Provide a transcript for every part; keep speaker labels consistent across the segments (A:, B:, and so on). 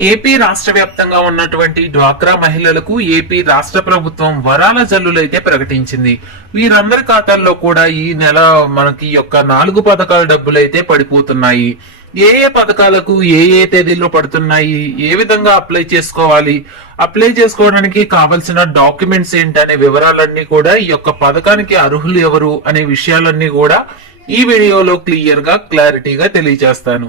A: AP రాష్ట్ర వ్యాప్తంగా ఉన్నటువంటి డ్వాక్రా మహిళలకు ఏపీ రాష్ట్ర ప్రభుత్వం వరాల జల్లులు అయితే ప్రకటించింది. వీరందరి ఖాతాల్లో కూడా ఈ నెల మనకి యొక్క నాలుగు పథకాల డబ్బులు అయితే పడిపోతున్నాయి. ఏ ఏ పథకాలకు ఏ ఏ తేదీల్లో పడుతున్నాయి? ఏ విధంగా అప్లై చేసుకోవాలి? అప్లై చేసుకోవడానికి కావలసిన డాక్యుమెంట్స్ ఏంటి అనే వివరాలన్నీ కూడా ఈ యొక్క పథకానికి అర్హులు ఎవరు అనే విషయాలన్నీ కూడా ఈ వీడియోలో క్లియర్గా క్లారిటీగా తెలియజేస్తాను.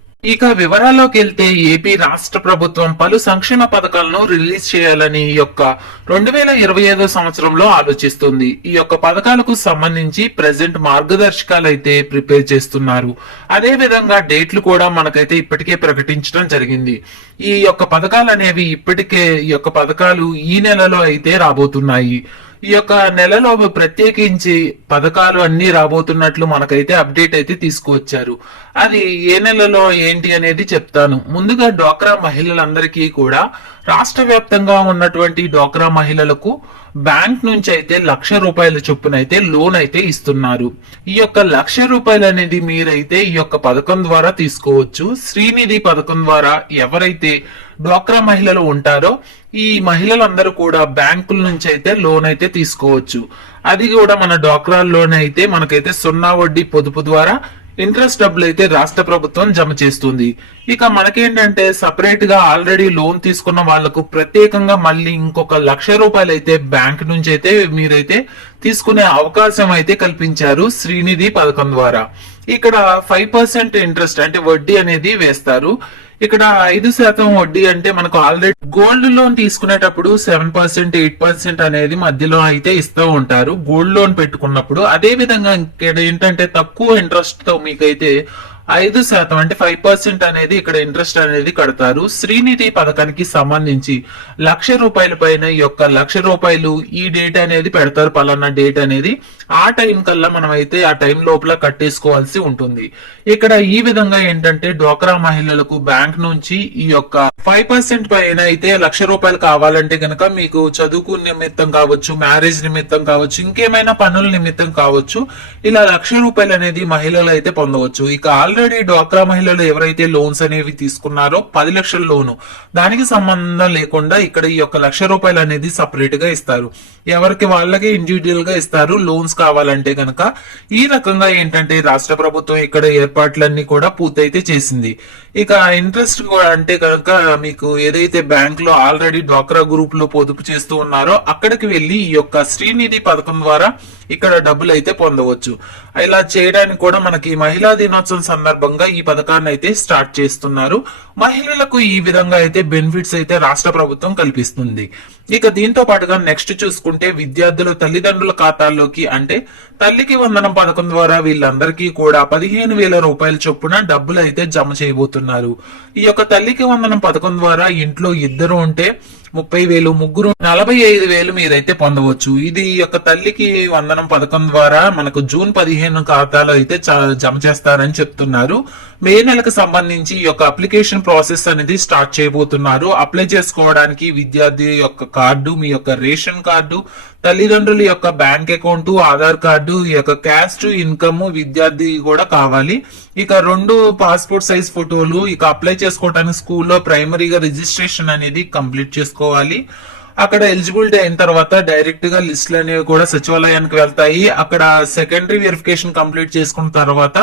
A: ఇక వివరాల్లోకి వెళ్తే ఏపీ రాష్ట్ర ప్రభుత్వం పలు సంక్షేమ పథకాలను రిలీజ్ చేయాలని ఈ యొక్క రెండు వేల ఇరవై ఐదో సంవత్సరంలో ఆలోచిస్తుంది. ఈ యొక్క పథకాలకు సంబంధించి ప్రెసెంట్ మార్గదర్శకాలు అయితే ప్రిపేర్ చేస్తున్నారు. అదే విధంగా డేట్లు కూడా మనకైతే ఇప్పటికే ప్రకటించడం జరిగింది. ఈ యొక్క పథకాలు అనేవి ఇప్పటికే ఈ యొక్క పథకాలు ఈ నెలలో అయితే రాబోతున్నాయి. ఈ యొక్క నెలలో ప్రత్యేకించి పథకాలు అన్ని రాబోతున్నట్లు మనకైతే అప్డేట్ అయితే తీసుకువచ్చారు. అది ఏ నెలలో ఏంటి అనేది చెప్తాను. ముందుగా డ్వాక్రా మహిళలందరికీ కూడా రాష్ట్ర వ్యాప్తంగా ఉన్నటువంటి డ్వాక్రా మహిళలకు బ్యాంక్ నుంచి అయితే లక్ష రూపాయల చొప్పున అయితే లోన్ అయితే ఇస్తున్నారు. ఈ యొక్క లక్ష రూపాయలు అనేది మీరైతే ఈ యొక్క పథకం ద్వారా తీసుకోవచ్చు. శ్రీనిధి పథకం ద్వారా ఎవరైతే డ్వాక్రా మహిళలు ఉంటారో ఈ మహిళలందరూ కూడా బ్యాంకుల నుంచి అయితే లోన్ అయితే తీసుకోవచ్చు. అది కూడా మన డ్వాక్రా లోన్ అయితే మనకైతే సున్నా వడ్డీ పొదుపు ద్వారా ఇంట్రెస్ట్ డబ్బులు అయితే రాష్ట్ర ప్రభుత్వం జమ చేస్తుంది. ఇక మనకేంటంటే సపరేట్గా ఆల్రెడీ లోన్ తీసుకున్న వాళ్ళకు ప్రత్యేకంగా మళ్ళీ ఇంకొక లక్ష రూపాయలు అయితే బ్యాంక్ నుంచి అయితే మీరైతే తీసుకునే అవకాశం అయితే కల్పించారు శ్రీనిధి పథకం ద్వారా. ఇక్కడ ఫైవ్ పర్సెంట్ ఇంట్రెస్ట్ అంటే వడ్డీ అనేది వేస్తారు. ఇక్కడ ఐదు శాతం వడ్డీ అంటే మనకు ఆల్రెడీ గోల్డ్ లోన్ తీసుకునేటప్పుడు సెవెన్ పర్సెంట్ ఎయిట్ పర్సెంట్ అనేది మధ్యలో అయితే ఇస్తూ ఉంటారు. గోల్డ్ లోన్ పెట్టుకున్నప్పుడు అదే విధంగా ఇక్కడ ఏంటంటే తక్కువ ఇంట్రెస్ట్తో మీకైతే ఐదు శాతం అంటే ఫైవ్ పర్సెంట్ అనేది ఇక్కడ ఇంట్రెస్ట్ అనేది కడతారు. శ్రీనిధి పథకానికి సంబంధించి లక్ష రూపాయల పైన యొక్క లక్ష రూపాయలు ఈ డేట్ అనేది పెడతారు. పలానా డేట్ అనేది. ఆ టైం కల్లా మనం అయితే ఆ టైం లోపల కట్టేసుకోవాల్సి ఉంటుంది. ఇక్కడ ఈ విధంగా ఏంటంటే డ్వాక్రా మహిళలకు బ్యాంక్ నుంచి ఈ యొక్క ఫైవ్ పర్సెంట్ పైన అయితే లక్ష రూపాయలు కావాలంటే గనక మీకు చదువుకు నిమిత్తం కావచ్చు మ్యారేజ్ నిమిత్తం కావచ్చు ఇంకేమైనా పనుల నిమిత్తం కావచ్చు ఇలా లక్ష రూపాయలు అనేది మహిళలు అయితే పొందవచ్చు. ఇక ఆల్రెడీ డ్వాక్రా మహిళలు ఎవరైతే లోన్స్ అనేవి తీసుకున్నారో పది లక్షల లోను. దానికి సంబంధం లేకుండా ఇక్కడ ఈ యొక్క లక్ష రూపాయలు అనేది సపరేట్గా ఇస్తారు. ఎవరికి వాళ్ళకి ఇండివిజువల్గా ఇస్తారు లోన్స్ కావాలంటే కనుక ఈ రకంగా ఏంటంటే రాష్ట్ర ప్రభుత్వం ఇక్కడ ఏర్పాట్లన్నీ కూడా పూర్తయితే చేసింది. ఇక ఇంట్రెస్ట్ కూడా అంటే కనుక మీకు ఏదైతే బ్యాంక్లో ఆల్రెడీ డ్వాక్రా గ్రూప్లో పొదుపు చేస్తూ ఉన్నారో అక్కడికి వెళ్ళి ఈ యొక్క శ్రీనిధి పథకం ద్వారా ఇక్కడ డబ్బులు అయితే పొందవచ్చు. ఇలా చేయడానికి కూడా మనకి మహిళా దినోత్సవం సందర్భంగా ఈ పథకాన్ని అయితే స్టార్ట్ చేస్తున్నారు. మహిళలకు ఈ విధంగా అయితే బెనిఫిట్స్ అయితే రాష్ట్ర ప్రభుత్వం కల్పిస్తుంది. ఇక దీంతో పాటుగా నెక్స్ట్ చూసుకుంటే విద్యార్థుల తల్లిదండ్రుల ఖాతాల్లోకి అంటే తల్లికి వందనం పథకం ద్వారా వీళ్ళందరికీ కూడా పదిహేను వేల రూపాయల చొప్పున డబ్బులు అయితే జమ చేయబోతున్నారు. ఈ యొక్క తల్లికి వందనం పథకం ద్వారా ఇంట్లో ఇద్దరు ఉంటే ముప్పై వేలు ముగ్గురు నలభై ఐదు వేలు మీరైతే పొందవచ్చు. ఇది ఈ యొక్క తల్లికి వందనం పథకం ద్వారా మనకు జూన్ పదిహేను ఖాతాలో అయితే జమ చేస్తారని చెప్తున్నారు. మే నెలకు సంబంధించి ఈ యొక్క అప్లికేషన్ ప్రాసెస్ అనేది స్టార్ట్ చేయబోతున్నారు. అప్లై చేసుకోవడానికి విద్యార్థి యొక్క కార్డు మీ యొక్క రేషన్ కార్డు తల్లిదండ్రుల యొక్క బ్యాంక్ అకౌంట్ ఆధార్ కార్డు ఈ యొక్క క్యాస్ట్ ఇన్కమ్ విద్యార్థి కూడా కావాలి. ఇక రెండు పాస్పోర్ట్ సైజ్ ఫోటోలు ఇక అప్లై చేసుకోవడానికి స్కూల్లో ప్రైమరీగా రిజిస్ట్రేషన్ అనేది కంప్లీట్ చేసుకోవాలి. అక్కడ ఎలిజిబిలిటీ అయిన తర్వాత డైరెక్ట్గా లిస్టులు అనేవి కూడా సచివాలయానికి వెళ్తాయి. అక్కడ సెకండరీ వెరిఫికేషన్ కంప్లీట్ చేసుకున్న తర్వాత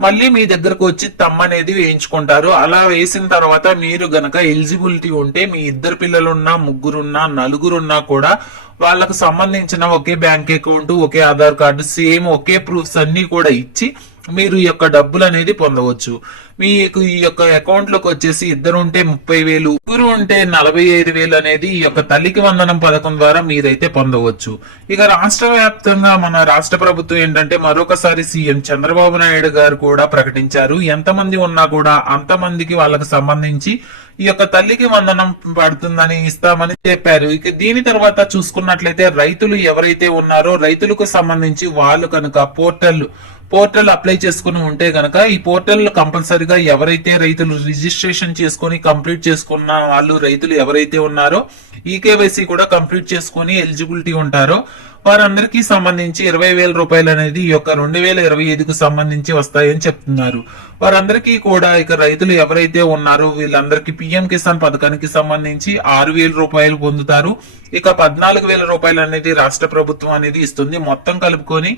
A: మళ్ళీ మీ దగ్గరకు వచ్చి తమ్ అనేది వేయించుకుంటారు. అలా వేసిన తర్వాత మీరు గనక ఎలిజిబిలిటీ ఉంటే మీ ఇద్దరు పిల్లలున్నా ముగ్గురున్నా నలుగురున్నా కూడా వాళ్ళకు సంబంధించిన ఒకే బ్యాంక్ అకౌంట్ ఒకే ఆధార్ కార్డు సేమ్ ఒకే ప్రూఫ్స్ అన్ని కూడా ఇచ్చి మీరు ఈ యొక్క డబ్బులు అనేది పొందవచ్చు. మీకు ఈ యొక్క అకౌంట్లోకి వచ్చేసి ఇద్దరు ఉంటే ముప్పై వేలు ఇద్దరు ఉంటే నలభై ఐదు వేలు అనేది ఈ యొక్క తల్లికి వందనం పథకం ద్వారా మీరైతే పొందవచ్చు. ఇక రాష్ట్ర వ్యాప్తంగా మన రాష్ట్ర ప్రభుత్వం ఏంటంటే మరొకసారి సీఎం చంద్రబాబు నాయుడు గారు కూడా ప్రకటించారు. ఎంతమంది ఉన్నా కూడా అంతమందికి వాళ్ళకి సంబంధించి ఈ యొక్క తల్లికి వందనం పడుతుందని ఇస్తామని చెప్పారు. ఇక దీని తర్వాత చూసుకున్నట్లయితే రైతులు ఎవరైతే ఉన్నారో రైతులకు సంబంధించి వాళ్ళు కనుక పోర్టల్ పోర్టల్ అప్లై చేసుకుని ఉంటే గనక ఈ పోర్టల్ కంపల్సరీ ఎవరైతే రైతులు రిజిస్ట్రేషన్ చేసుకొని కంప్లీట్ చేసుకున్న వాళ్ళు రైతులు ఎవరైతే ఉన్నారో ఈ కేవైసీ కూడా కంప్లీట్ చేసుకొని ఎలిజిబిలిటీ ఉంటారో వారందరికీ సంబంధించి ఇరవై వేల రూపాయలు అనేది ఈ యొక్క రెండు వేల ఇరవై ఐదుకు సంబంధించి వస్తాయని చెప్తున్నారు. వారందరికీ కూడా ఇక రైతులు ఎవరైతే ఉన్నారో వీళ్ళందరికీ పిఎం కిసాన్ పథకానికి సంబంధించి ఆరు వేల రూపాయలు పొందుతారు. ఇక పద్నాలుగు వేల రూపాయలు అనేది రాష్ట్ర ప్రభుత్వం అనేది ఇస్తుంది. మొత్తం కలుపుకొని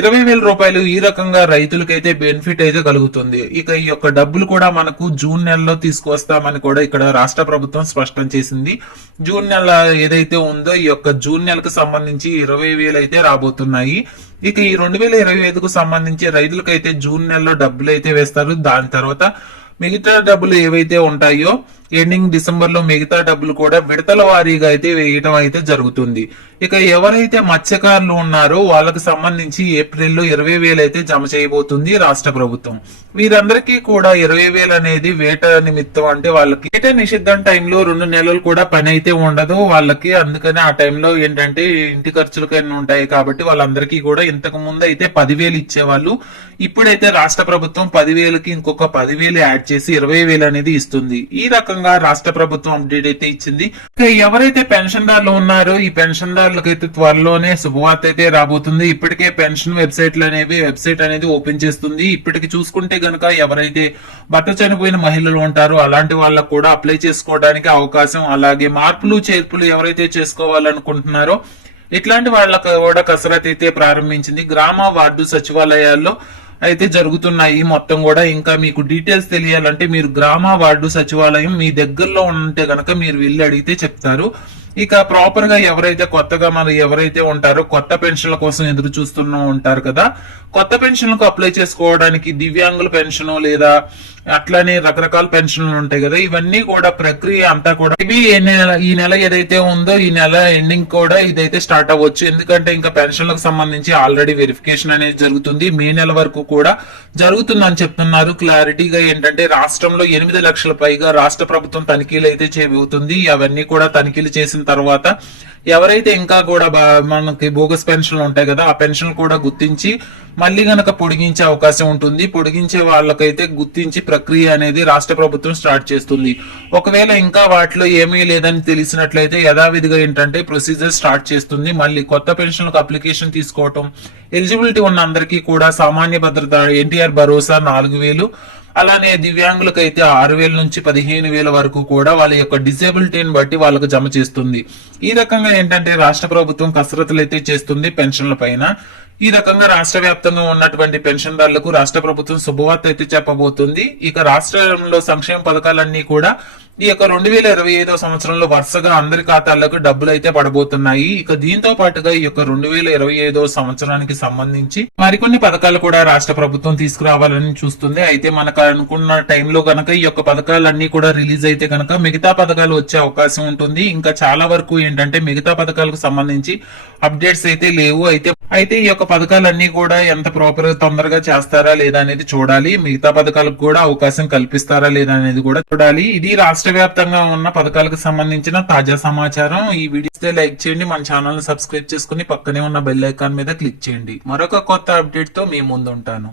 A: ఇరవై వేల రూపాయలు ఈ రకంగా రైతులకైతే బెనిఫిట్ అయితే కలుగుతుంది. ఇక ఈ యొక్క డబ్బులు కూడా మనకు జూన్ నెలలో తీసుకొస్తామని కూడా ఇక్కడ రాష్ట్ర ప్రభుత్వం స్పష్టం చేసింది. జూన్ నెల ఏదైతే ఉందో ఈ యొక్క జూన్ నెలకు సంబంధించి ఇరవై వేలు అయితే రాబోతున్నాయి. ఇక ఈ రెండు వేల ఇరవై ఐదుకు సంబంధించి రైతులకైతే జూన్ నెలలో డబ్బులు అయితే వేస్తారు. దాని తర్వాత మిగతా డబ్బులు ఏవైతే ఉంటాయో ఎండింగ్ డిసెంబర్లో మిగతా డబ్బులు కూడా విడతల వారీగా అయితే వేయడం అయితే జరుగుతుంది. ఇక ఎవరైతే మత్స్యకారులు ఉన్నారో వాళ్ళకి సంబంధించి ఏప్రిల్లో ఇరవై వేలు అయితే జమ చేయబోతుంది రాష్ట్ర ప్రభుత్వం. వీరందరికీ కూడా ఇరవై వేలు అనేది వేట నిమిత్తం అంటే వాళ్ళకి వేట నిషిద్ధం టైంలో రెండు నెలలు కూడా పని అయితే ఉండదు వాళ్ళకి. అందుకని ఆ టైంలో ఏంటంటే ఇంటి ఖర్చులకైనా ఉంటాయి కాబట్టి వాళ్ళందరికీ కూడా ఇంతకు ముందు అయితే పదివేలు ఇచ్చేవాళ్ళు. ఇప్పుడైతే రాష్ట్ర ప్రభుత్వం పదివేలకి ఇంకొక పదివేలు యాడ్ చేసి ఇరవై వేలు అనేది ఇస్తుంది. ఈ రకంగా రాష్ట్ర ప్రభుత్వం అప్డేట్ అయితే ఇచ్చింది. ఎవరైతే పెన్షన్దారులు ఉన్నారో ఈ పెన్షన్దారులకు అయితే త్వరలోనే శుభవార్త అయితే రాబోతుంది. ఇప్పటికే పెన్షన్ వెబ్సైట్లు అనేవి వెబ్సైట్ అనేది ఓపెన్ చేస్తుంది. ఇప్పటికి చూసుకుంటే గనక ఎవరైతే భర్త చనిపోయిన మహిళలు ఉంటారో అలాంటి వాళ్ళకు కూడా అప్లై చేసుకోవడానికి అవకాశం అలాగే మార్పులు చేర్పులు ఎవరైతే చేసుకోవాలనుకుంటున్నారో ఇట్లాంటి వాళ్ళకు కూడా కసరత్ అయితే ప్రారంభించింది. గ్రామ వార్డు సచివాలయాల్లో అయితే జరుగుతున్నాయి. మొత్తం కూడా ఇంకా మీకు డీటెయిల్స్ తెలియాలంటే మీరు గ్రామ వార్డు సచివాలయం మీ దగ్గరలో ఉంటే గనక మీరు వెళ్ళి అడిగితే చెప్తారు. ఇక ప్రాపర్గా ఎవరైతే కొత్తగా మన ఎవరైతే ఉంటారో కొత్త పెన్షన్ల కోసం ఎదురు చూస్తూ ఉంటారు కదా కొత్త పెన్షన్లకు అప్లై చేసుకోవడానికి దివ్యాంగుల పెన్షన్ లేదా అట్లానే రకరకాల పెన్షన్లు ఉంటాయి కదా ఇవన్నీ కూడా ప్రక్రియ అంతా కూడా ఇవి ఈ నెల ఈ నెల ఏదైతే ఉందో ఈ నెల ఎండింగ్ కూడా ఇదైతే స్టార్ట్ అవ్వచ్చు. ఎందుకంటే ఇంకా పెన్షన్లకు సంబంధించి ఆల్రెడీ వెరిఫికేషన్ అనేది జరుగుతుంది. మే నెల వరకు కూడా జరుగుతుందని చెప్తున్నారు. క్లారిటీగా ఏంటంటే రాష్ట్రంలో ఎనిమిది లక్షల పైగా రాష్ట్ర ప్రభుత్వం తనిఖీలు అయితే చేయబోతుంది అవన్నీ కూడా తనిఖీలు చేసిన తర్వాత ఎవరైతే ఇంకా కూడా మనకి బోగస్ పెన్షన్లు ఉంటాయి కదా ఆ పెన్షన్ కూడా గుర్తించి మళ్ళీ గనక పొడిగించే అవకాశం ఉంటుంది. పొడిగించే వాళ్ళకైతే గుర్తించి ప్రక్రియ అనేది రాష్ట్ర ప్రభుత్వం స్టార్ట్ చేస్తుంది. ఒకవేళ ఇంకా వాటిలో ఏమీ లేదని తెలిసినట్లయితే యథావిధిగా ఏంటంటే ప్రొసీజర్ స్టార్ట్ చేస్తుంది. మళ్ళీ కొత్త పెన్షన్లకు అప్లికేషన్ తీసుకోవటం ఎలిజిబిలిటీ ఉన్న అందరికీ కూడా సామాన్య భద్రత ఎన్టీఆర్ భరోసా నాలుగు వేలు అలానే దివ్యాంగులకు అయితే ఆరు వేల నుంచి పదిహేను వేల వరకు కూడా వాళ్ళ యొక్క డిసేబిలిటీని బట్టి వాళ్ళకు జమ చేస్తుంది. ఈ రకంగా ఏంటంటే రాష్ట్ర ప్రభుత్వం కసరత్తులు అయితే చేస్తుంది పెన్షన్ల పైన. ఈ రకంగా రాష్ట్ర వ్యాప్తంగా ఉన్నటువంటి పెన్షన్దారులకు రాష్ట్ర ప్రభుత్వం శుభవార్త అయితే చెప్పబోతుంది. ఇక రాష్ట్రంలో సంక్షేమ పథకాలన్నీ కూడా ఈ యొక్క రెండు వేల ఇరవై ఐదో సంవత్సరంలో వరుసగా అందరి ఖాతాలకు డబ్బులు అయితే పడబోతున్నాయి. ఇక దీంతో పాటుగా ఈ యొక్క రెండు వేల ఇరవై ఐదో సంవత్సరానికి సంబంధించి మరికొన్ని పథకాలు కూడా రాష్ట్ర ప్రభుత్వం తీసుకురావాలని చూస్తుంది. అయితే మనకు అనుకున్న టైంలో గనక ఈ యొక్క పథకాలన్నీ కూడా రిలీజ్ అయితే గనక మిగతా పథకాలు వచ్చే అవకాశం ఉంటుంది. ఇంకా చాలా వరకు ఏంటంటే మిగతా పథకాలకు సంబంధించి అప్డేట్స్ అయితే లేవు. అయితే అయితే ఈ యొక్క పథకాలన్నీ కూడా ఎంత ప్రాపర్ తొందరగా చేస్తారా లేదా అనేది చూడాలి. మిగతా పథకాలకు కూడా అవకాశం కల్పిస్తారా లేదా అనేది కూడా చూడాలి. ఇది రాష్ట్ర వ్యాప్తంగా ఉన్న పథకాలకు సంబంధించిన తాజా సమాచారం. ఈ వీడియో లైక్ చేయండి. మన ఛానల్ సబ్స్క్రైబ్ చేసుకుని పక్కనే ఉన్న బెల్ ఐకాన్ మీద క్లిక్ చేయండి. మరొక కొత్త అప్డేట్తో మీ ముందు ఉంటాను